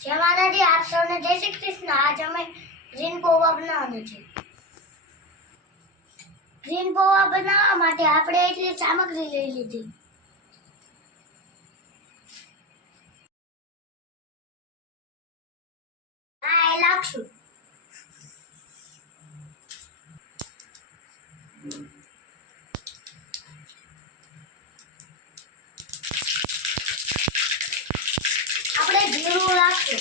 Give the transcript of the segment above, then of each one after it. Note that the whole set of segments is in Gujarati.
जय माता जी, आप सबने जय श्री कृष्ण। आज हमें ग्रीन पोहा बनावવાનો છે। ગ્રીન પોहा બનાવવા માટે આપણે એટલી સામગ્રી લઈ લીધી। આ લાગશું। આપણે જીરું લાગશું।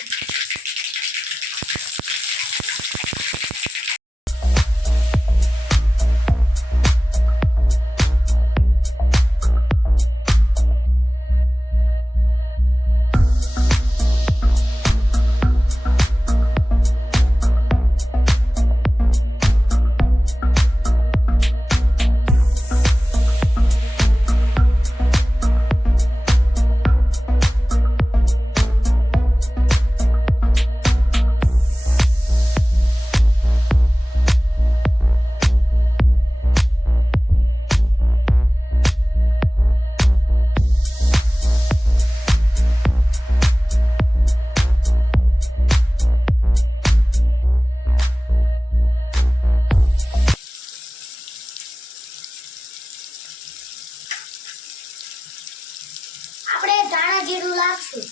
આપણે ધાણા જીરું લાગશું।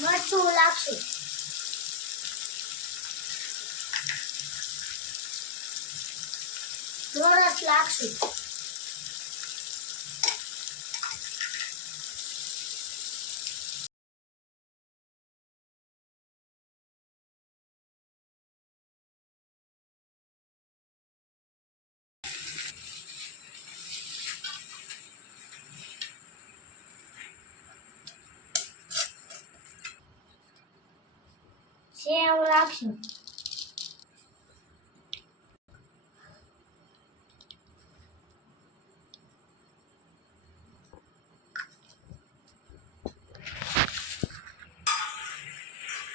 મરચું લાગશું। દોરસ લાગશું। સેવ લાગશું।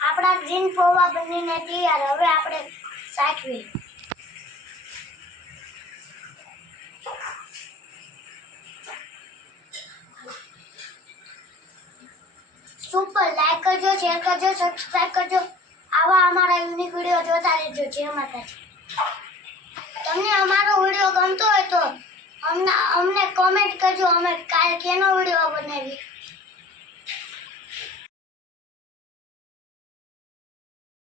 આપણા ગ્રીન પોहा બનીને તૈયાર। હવે આપણે સાકવી। સુપર લાઈક કરજો, શેર કરજો, સબસ્ક્રાઇબ કરજો। આવા અમારા યુનિક વિડીયો જોતા રહેજો। જય માતાજી। તમને અમારો વિડીયો ગમતો હોય તો અમને કોમેન્ટ કરજો। અમે કાલે કેનો વિડીયો બનાવી।